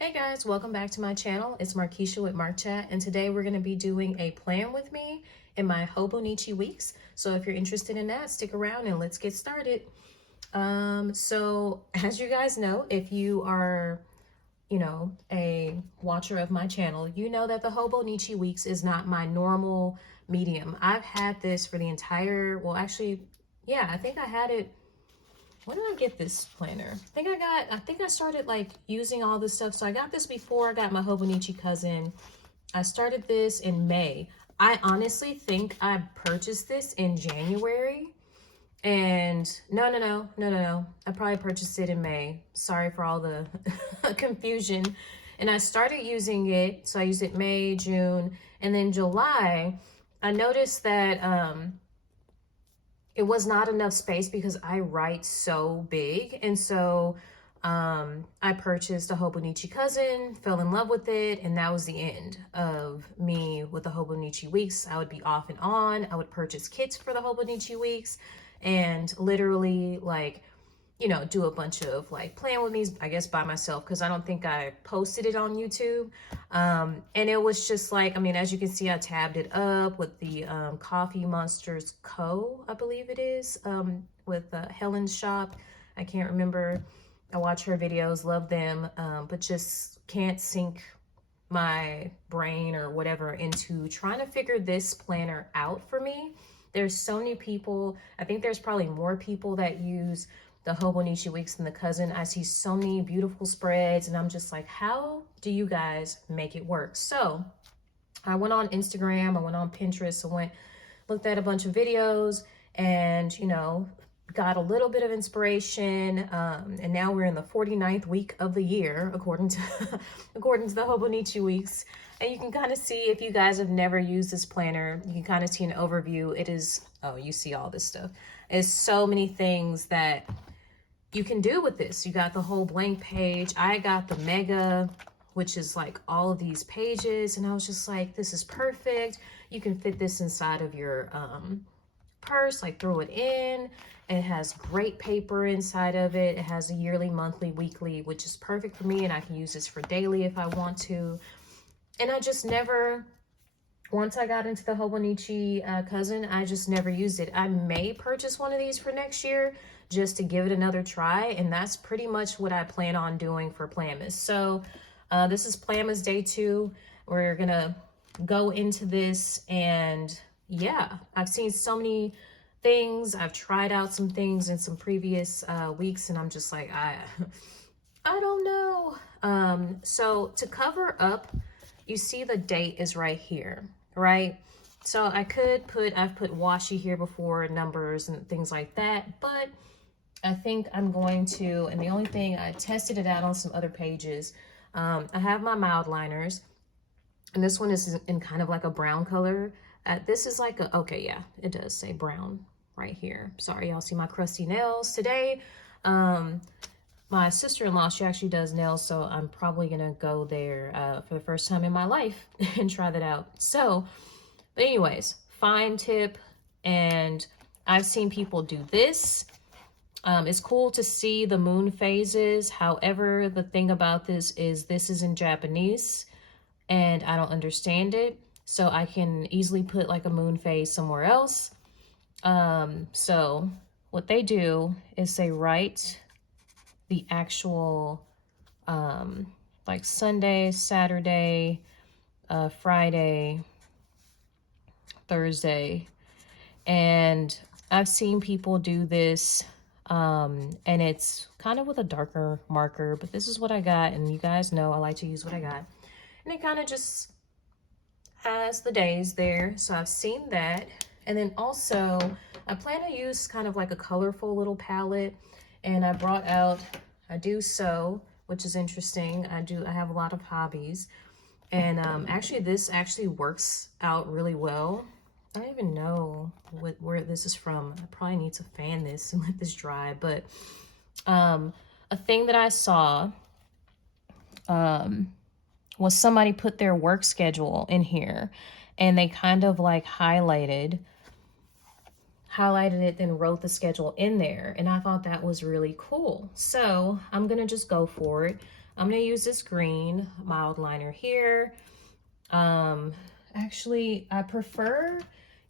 Hey guys, welcome back to my channel. It's Marquisha with Marqchat, and today we're going to be doing a plan with me in my Hobonichi weeks. So if you're interested in that, stick around and let's get started. So as you guys know, if you are, a watcher of my channel, you know that the Hobonichi weeks is not my normal medium. I've had this for the entire, well, actually, yeah, I think I had it. When did I get this planner? I think I started like using all this stuff. So I got this before I got my Hobonichi cousin. I started this in May. I honestly think I purchased this in January. And no. I probably purchased it in May. Sorry for all the confusion. And I started using it. So I used it May, June, and then July. I noticed that it was not enough space because I write so big. And so I purchased a Hobonichi cousin, fell in love with it, and that was the end of me with the Hobonichi weeks. I would be off and on. I would purchase kits for the Hobonichi weeks and literally do a bunch of like plan with me, I guess by myself, because I don't think I posted it on YouTube. And it was just like, I mean, as you can see, I tabbed it up with the Coffee Monsters Co., I believe it is, with Helen's shop. I can't remember. I watch her videos, love them, but just can't sink my brain or whatever into trying to figure this planner out for me. There's so many people. I think there's probably more people that use the Hobonichi weeks than the cousin. I see so many beautiful spreads and I'm just like, how do you guys make it work? So I went on Instagram, I went on Pinterest, looked at a bunch of videos and, got a little bit of inspiration. And now we're in the 49th week of the year, according to the Hobonichi weeks. And you can kind of see, if you guys have never used this planner, you can kind of see an overview. It is, oh, you see all this stuff. There's so many things that you can do with this. You got the whole blank page. I got the mega, which is like all of these pages. And I was just like, this is perfect. You can fit this inside of your purse, like throw it in. It has great paper inside of it. It has a yearly, monthly, weekly, which is perfect for me. And I can use this for daily if I want to. And I just never, once I got into the Hobonichi cousin, I just never used it. I may purchase one of these for next year just to give it another try. And that's pretty much what I plan on doing for Planmas. So this is Planmas Day 2. We're going to go into this, and yeah, I've seen so many things. I've tried out some things in some previous weeks, and I'm just like, I don't know. So to cover up, you see the date is right here, right? So I've put washi here before, numbers and things like that, but I think I'm going to, and the only thing, I tested it out on some other pages. I have my mild liners, and this one is in kind of like a brown color. This is like okay, yeah, it does say brown right here. Sorry, y'all see my crusty nails today. My sister-in-law, she actually does nails, so I'm probably gonna go there for the first time in my life and try that out. So, but anyways, fine tip, and I've seen people do this. It's cool to see the moon phases. However, the thing about this is in Japanese and I don't understand it. So I can easily put like a moon phase somewhere else. So what they do is they write the actual like Sunday, Saturday, Friday, Thursday. And I've seen people do this, and it's kind of with a darker marker, but this is what I got. And you guys know I like to use what I got. And it kind of just has the days there. So I've seen that. And then also I plan to use kind of like a colorful little palette. And I brought out, I do sew, which is interesting. I have a lot of hobbies. And actually this actually works out really well. I don't even know where this is from. I probably need to fan this and let this dry. But a thing that I saw was somebody put their work schedule in here, and they kind of like highlighted it, then wrote the schedule in there. And I thought that was really cool. So I'm gonna just go for it. I'm gonna use this green mild liner here. Actually, I prefer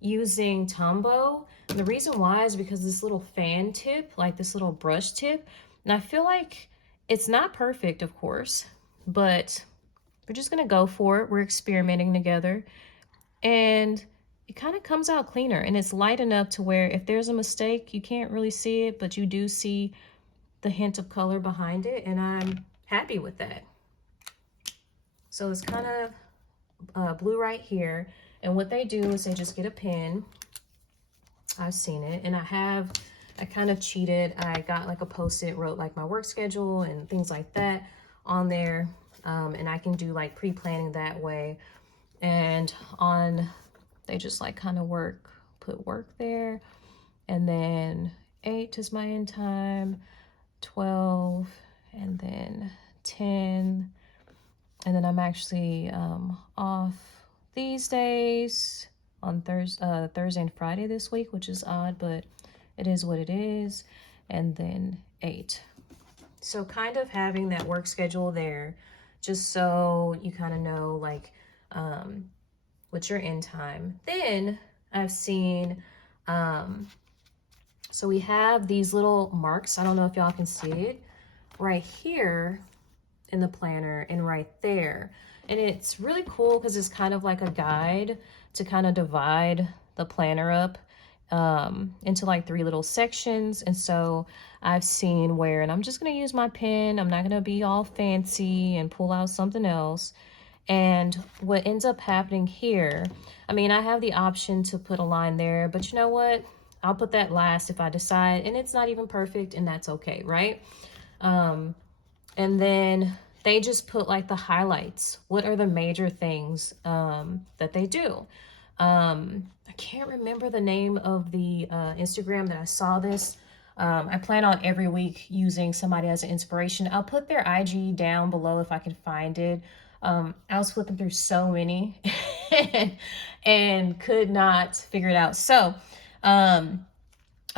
using Tombow. And the reason why is because this little fan tip, like this little brush tip, and I feel like it's not perfect, of course, but we're just gonna go for it. We're experimenting together, and it kind of comes out cleaner, and it's light enough to where if there's a mistake, you can't really see it, but you do see the hint of color behind it, and I'm happy with that. So it's kind of blue right here, and what they do is they just get a pen. I've seen it, and I kind of cheated. I got like a post-it, wrote like my work schedule and things like that on there, and I can do like pre-planning that way. And they just like kind of put work there, and then 8 is my end time, 12, and then 10, and then I'm actually off these days on Thursday and Friday this week, which is odd, but it is what it is. And then 8. So kind of having that work schedule there, just so you kind of know like what's your end time. Then I've seen, so we have these little marks. I don't know if y'all can see it right here in the planner and right there. And it's really cool because it's kind of like a guide to kind of divide the planner up into like 3 little sections. And so I've seen where, and I'm just going to use my pen. I'm not going to be all fancy and pull out something else. And what ends up happening here, I mean, I have the option to put a line there, but you know what? I'll put that last if I decide, and it's not even perfect, and that's okay, right? And then they just put like the highlights. What are the major things that they do? I can't remember the name of the Instagram that I saw this. I plan on every week using somebody as an inspiration. I'll put their IG down below if I can find it. I was flipping through so many and could not figure it out. So I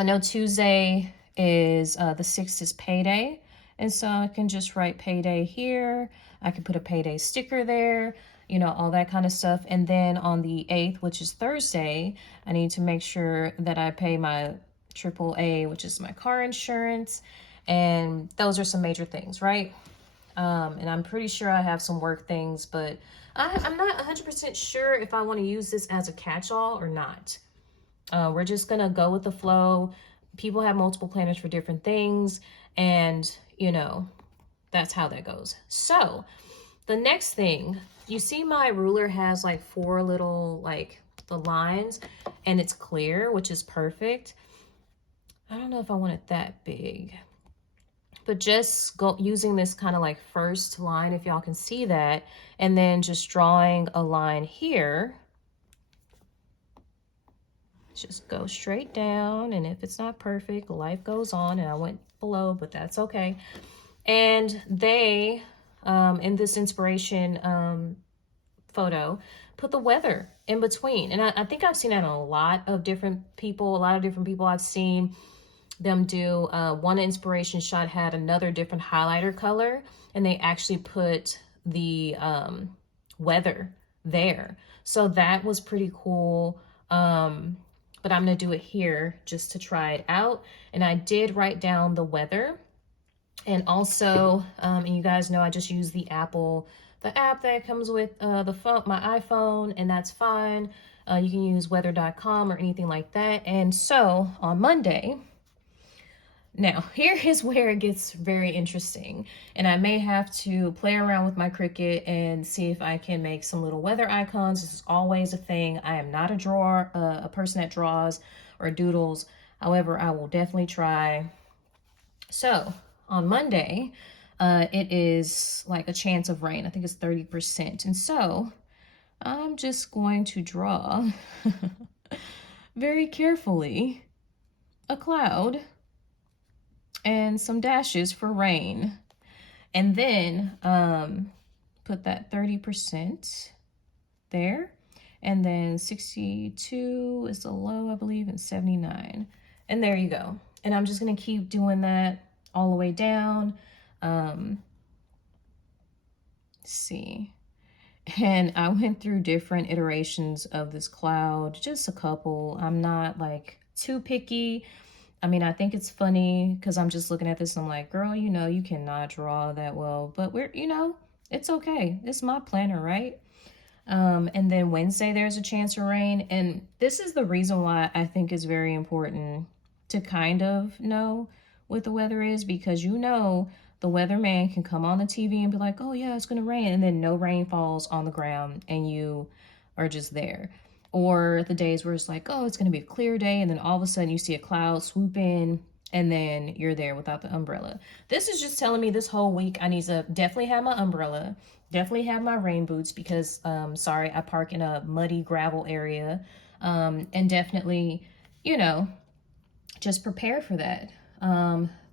know Tuesday is the 6th is payday. And so I can just write payday here. I can put a payday sticker there, you know, all that kind of stuff. And then on the 8th, which is Thursday, I need to make sure that I pay my AAA, which is my car insurance. And those are some major things, right? And I'm pretty sure I have some work things, but I'm not 100% sure if I want to use this as a catch-all or not. We're just going to go with the flow. People have multiple planners for different things, and you know, that's how that goes. So the next thing, you see my ruler has like 4 little like the lines, and it's clear, which is perfect. I don't know if I want it that big, but just using this kind of like first line, if y'all can see that, and then just drawing a line here. Just go straight down, and if it's not perfect, life goes on, and I went below, but that's okay. And they, in this inspiration photo, put the weather in between. And I think I've seen that in a lot of different people. I've seen them do, one inspiration shot had another different highlighter color, and they actually put the weather there. So that was pretty cool. But I'm going to do it here just to try it out. And I did write down the weather. And also, and you guys know I just use the app that comes with the phone, my iPhone, and that's fine. You can use weather.com or anything like that. And so on Monday, now here is where it gets very interesting. And I may have to play around with my Cricut and see if I can make some little weather icons. This is always a thing. I am not a person that draws or doodles. However, I will definitely try. So on Monday, it is like a chance of rain. I think it's 30%. And so I'm just going to draw very carefully a cloud and some dashes for rain. And then put that 30% there. And then 62 is the low, I believe, and 79. And there you go. And I'm just going to keep doing that all the way down. see. And I went through different iterations of this cloud, just a couple. I'm not like too picky. I mean, I think it's funny because I'm just looking at this and I'm like, girl, you know, you cannot draw that well, but it's okay. It's my planner, right? And then Wednesday, there's a chance of rain. And this is the reason why I think it's very important to kind of know what the weather is, because the weatherman can come on the TV and be like, oh, yeah, it's going to rain. And then no rain falls on the ground and you are just there. Or the days where it's like, oh, it's going to be a clear day. And then all of a sudden you see a cloud swoop in and then you're there without the umbrella. This is just telling me this whole week I need to definitely have my umbrella, definitely have my rain boots because, sorry, I park in a muddy gravel area, and definitely, you know, just prepare for that.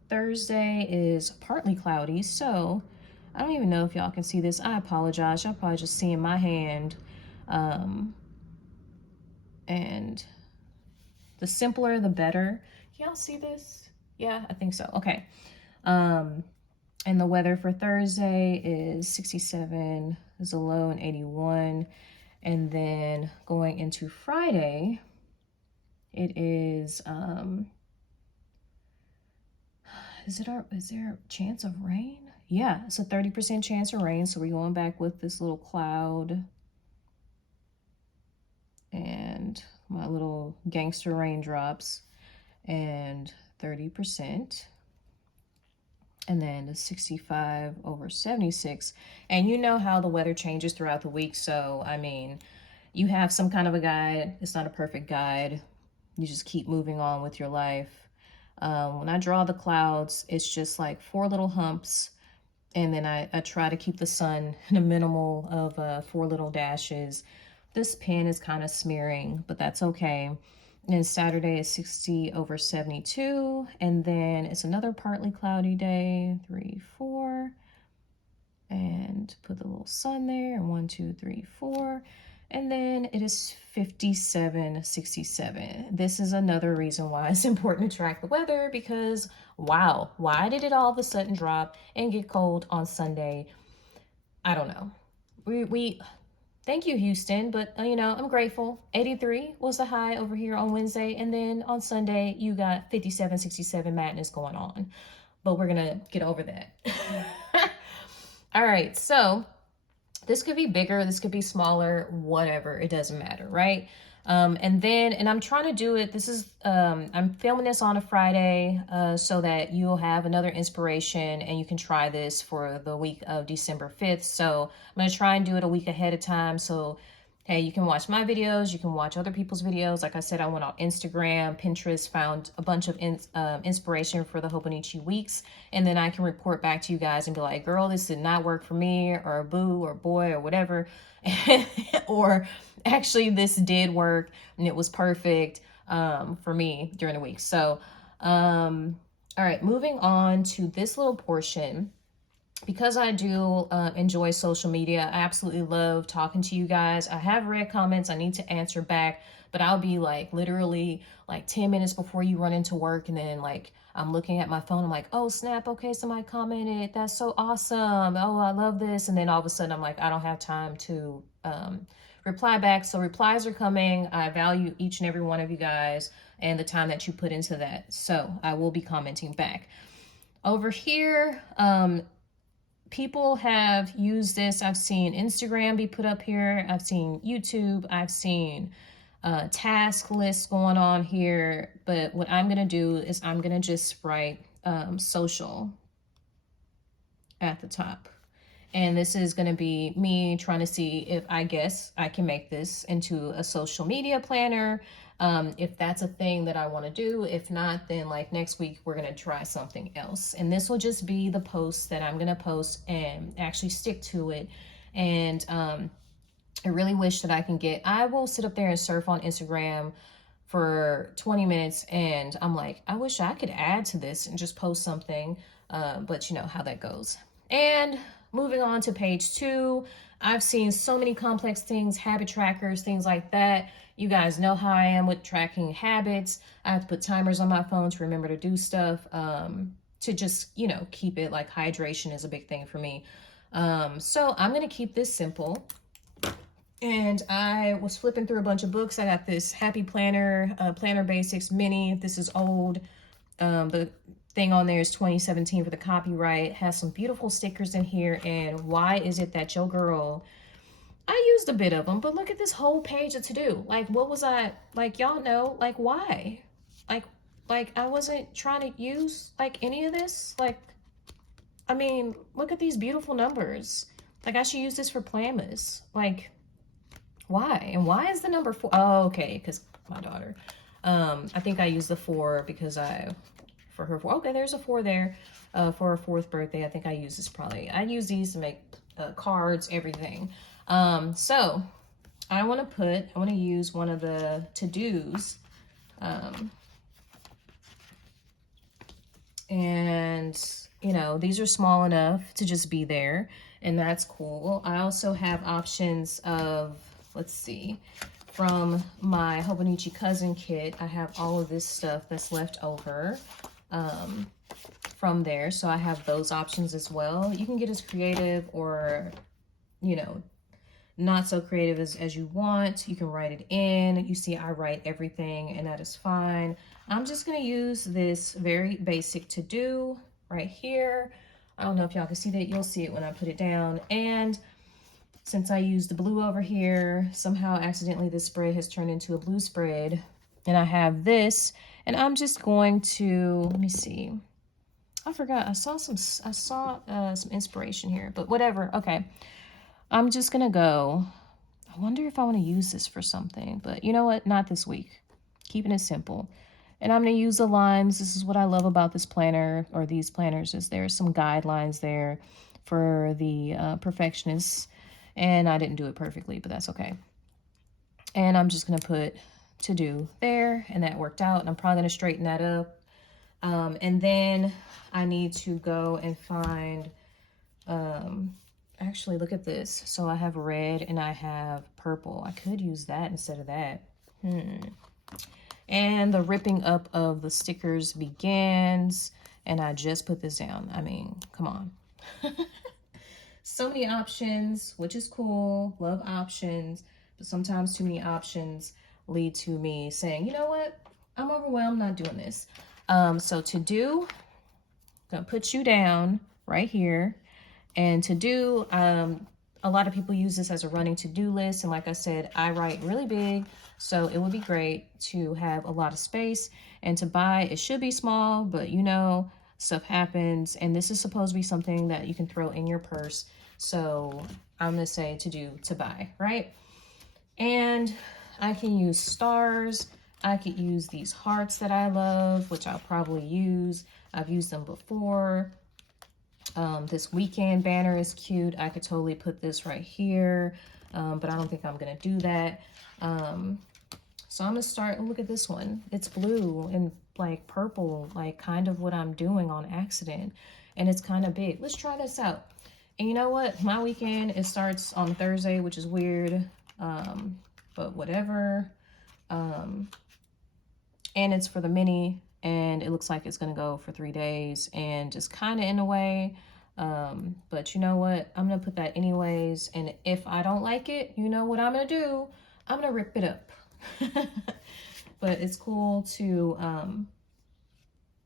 Thursday is partly cloudy, so I don't even know if y'all can see this. I apologize. Y'all probably just seeing my hand. And the simpler, the better. Y'all see this? Yeah, I think so. Okay. And the weather for Thursday is 67, is a low, and 81. And then going into Friday, it is, is there a chance of rain? Yeah, it's a 30% chance of rain. So we're going back with this little cloud and my little gangster raindrops and 30%. And then the 65 over 76. And you know how the weather changes throughout the week. So, I mean, you have some kind of a guide. It's not a perfect guide. You just keep moving on with your life. When I draw the clouds, it's just like 4 little humps. And then I try to keep the sun in a minimal of 4 little dashes. This pen is kind of smearing, but that's okay. And then Saturday is 60 over 72. And then it's another partly cloudy day, 3, 4. And put the little sun there, and 1, 2, 3, 4. And then it is 57, 67. This is another reason why it's important to track the weather, because wow, why did it all of a sudden drop and get cold on Sunday? I don't know. We Thank you, Houston, but I'm grateful. 83 was the high over here on Wednesday, and then on Sunday you got 57, 67 madness going on. But we're gonna get over that. All right, so this could be bigger, this could be smaller, whatever, it doesn't matter, right? And I'm trying to do it, I'm filming this on a Friday, so that you'll have another inspiration and you can try this for the week of December 5th. So I'm going to try and do it a week ahead of time. So, hey, you can watch my videos, you can watch other people's videos. Like I said, I went on Instagram, Pinterest, found a bunch of inspiration for the Hobonichi weeks. And then I can report back to you guys and be like, girl, this did not work for me, or boo, or boy, or whatever. Or actually this did work and it was perfect for me during the week. So, all right, moving on to this little portion. Because I do enjoy social media, I absolutely love talking to you guys. I have read comments I need to answer back, but I'll be like literally like 10 minutes before you run into work, and then like I'm looking at my phone, I'm like, oh snap, okay, somebody commented, that's so awesome, oh I love this, and then all of a sudden I'm like, I don't have time to reply back. So replies are coming. I value each and every one of you guys and the time that you put into that, so I will be commenting back. Over here, people have used this. I've seen Instagram be put up here. I've seen YouTube. I've seen task lists going on here. But what I'm going to do is I'm going to just write social at the top. And this is going to be me trying to see if I can make this into a social media planner. If that's a thing that I want to do. If not, then like next week, we're going to try something else. And this will just be the post that I'm going to post and actually stick to it. And I really wish that I will sit up there and surf on Instagram for 20 minutes. And I'm like, I wish I could add to this and just post something. But you know how that goes. And moving on to page 2, I've seen so many complex things, habit trackers, things like that. You guys know how I am with tracking habits. I have to put timers on my phone to remember to do stuff, to just, keep it like hydration is a big thing for me. So I'm going to keep this simple. And I was flipping through a bunch of books. I got this Happy Planner, Planner Basics Mini. This is old. The thing on there is 2017 for the copyright. It has some beautiful stickers in here. And why is it that your girl, I used a bit of them, but look at this whole page of to-do. Like, what was I, like, y'all know, like, why? Like, I wasn't trying to use, like, any of this. Like, I mean, look at these beautiful numbers. Like, I should use this for Planmas. Like, why? And why is the number 4? Oh, okay, because my daughter. I think I used the 4 because for her 4. Okay, there's a 4 there for her 4th birthday. I think I use this probably. I use these to make cards, everything. So I want to use one of the to-dos. And, you know, these are small enough to just be there, and that's cool. I also have options of, let's see, from my Hobonichi cousin kit, I have all of this stuff that's left over from there. So I have those options as well. You can get as creative or, you know, not so creative as you want. You can write it in. You see, I write everything, and that is fine. I'm just going to use this very basic to do right here. I don't know if y'all can see that. You'll see it when I put it down. And since I used the blue over here, somehow accidentally this spread has turned into a blue spread. And I have this, and I'm just going to, let me see. I forgot, I saw some inspiration here, but whatever. Okay. I'm just going to go. I wonder if I want to use this for something, but you know what? Not this week. Keeping it simple. And I'm going to use the lines. This is what I love about this planner, or these planners, is there's some guidelines there for the perfectionists. And I didn't do it perfectly, but that's okay. And I'm just going to put to do there, and that worked out. And I'm probably going to straighten that up. And then I need to go and find, actually, look at this. So I have red and I have purple. I could use that instead of that. And the ripping up of the stickers begins. And I just put this down. I mean, come on. So many options, which is cool. Love options. But sometimes too many options lead to me saying, you know what? I'm overwhelmed, not doing this. So to do, I'm going to put you down right here. And to do, a lot of people use this as a running to-do list. And like I said, I write really big, so it would be great to have a lot of space. And to buy, it should be small, but you know, stuff happens. And this is supposed to be something that you can throw in your purse. So I'm going to say to buy, right? And I can use stars. I could use these hearts that I love, which I'll probably use. I've used them before. This weekend banner is cute. I could totally put this right here, but I don't think I'm going to do that. So I'm going to start, look at this one. It's blue and like purple, like kind of what I'm doing on accident. And it's kind of big. Let's try this out. And you know what? My weekend, it starts on Thursday, which is weird, but whatever. And it's for the mini. And it looks like it's going to go for 3 days, and just kind of in a way. But you know what? I'm going to put that anyways. And if I don't like it, you know what I'm going to do? I'm going to rip it up. But it's cool to,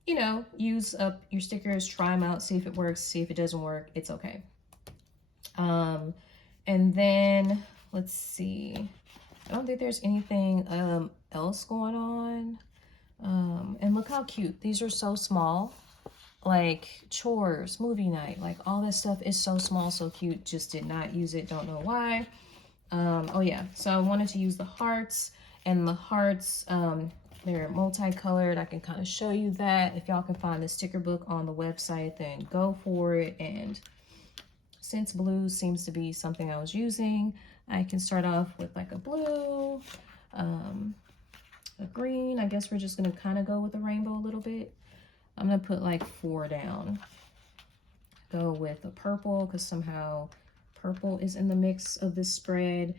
you know, use up your stickers, try them out, see if it works, see if it doesn't work. It's okay. And then let's see. I don't think there's anything else going on. And look how cute. These are so small. Like chores, movie night, like all this stuff is so small, so cute. Just did not use it. Don't know why. Oh yeah. So I wanted to use the hearts, and the hearts, they're multicolored. I can kind of show you that. If y'all can find the sticker book on the website, then go for it. And since blue seems to be something I was using, I can start off with like a blue, a green. I guess we're just going to kind of go with the rainbow a little bit. I'm going to put like 4 down. Go with a purple, because somehow purple is in the mix of this spread.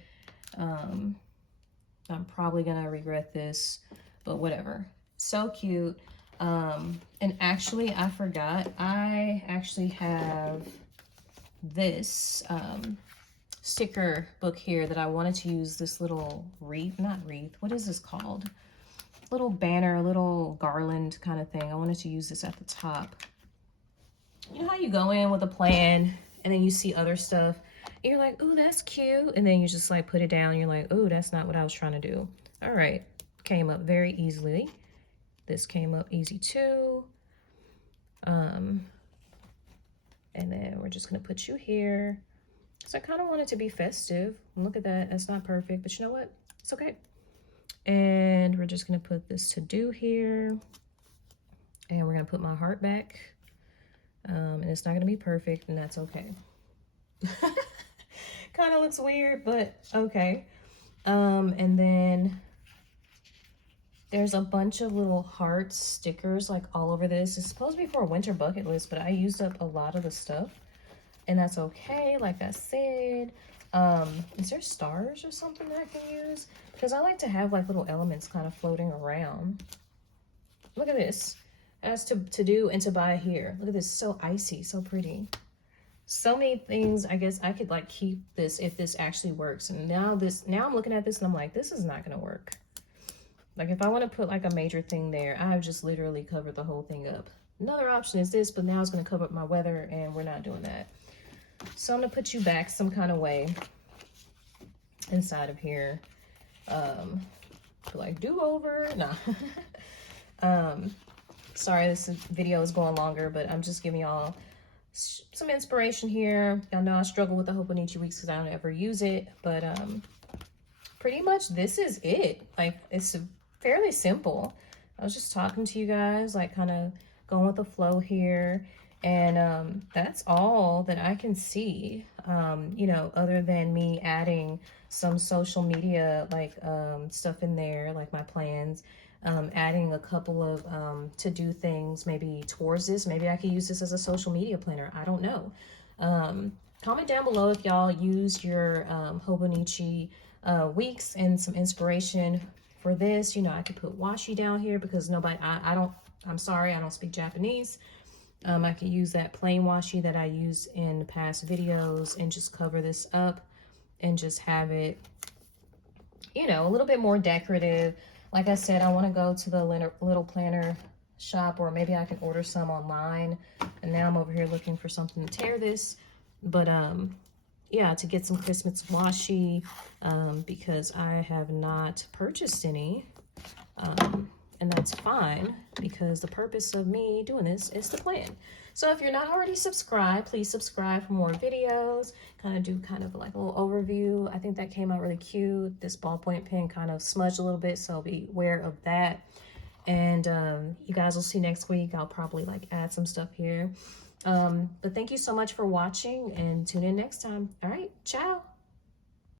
I'm probably going to regret this, but whatever. So cute. And actually, I forgot. I actually have this sticker book here that I wanted to use this little wreath, not wreath, what is this called? Little banner, little garland kind of thing. I wanted to use this at the top. You know how you go in with a plan and then you see other stuff and you're like, ooh, that's cute. And then you just like put it down and you're like, ooh, that's not what I was trying to do. All right, came up very easily. This came up easy too. And then we're just gonna put you here. So I kind of want it to be festive. Look at that, that's not perfect, but you know what? It's okay. And we're just gonna put this to do here. And we're gonna put my heart back. And it's not gonna be perfect, and that's okay. Kind of looks weird, but okay. And then there's a bunch of little heart stickers like all over this. It's supposed to be for a winter bucket list, but I used up a lot of the stuff. And that's okay, like I said. Is there stars or something that I can use? Because I like to have like little elements kind of floating around. Look at this. As to do and to buy here. Look at this, so icy, so pretty. So many things. I guess I could like keep this if this actually works. And now I'm looking at this and I'm like, this is not gonna work. Like if I want to put like a major thing there, I've just literally covered the whole thing up. Another option is this, but now it's gonna cover up my weather and we're not doing that. So I'm gonna put you back some kind of way inside of here. Like do-over, nah. Sorry, this video is going longer, but I'm just giving y'all some inspiration here. Y'all know I struggle with the Hobonichi weeks because I don't ever use it, but pretty much this is it. Like it's fairly simple. I was just talking to you guys, like kind of going with the flow here. And that's all that I can see, you know, other than me adding some social media like stuff in there, like my plans, adding a couple of to-do things maybe towards this. Maybe I could use this as a social media planner. I don't know. Comment down below if y'all use your Hobonichi weeks and some inspiration for this. You know, I could put washi down here because I'm sorry, I don't speak Japanese. I could use that plain washi that I used in past videos and just cover this up and just have it, you know, a little bit more decorative. Like I said, I want to go to the little planner shop, or maybe I can order some online. And now I'm over here looking for something to tear this. But yeah, to get some Christmas washi because I have not purchased any. And that's fine because the purpose of me doing this is to plan. So if you're not already subscribed, please subscribe for more videos. Kind of like a little overview. I think that came out really cute. This ballpoint pen kind of smudged a little bit, so be aware of that. And you guys will see next week. I'll probably like add some stuff here. But thank you so much for watching and tune in next time. All right, ciao.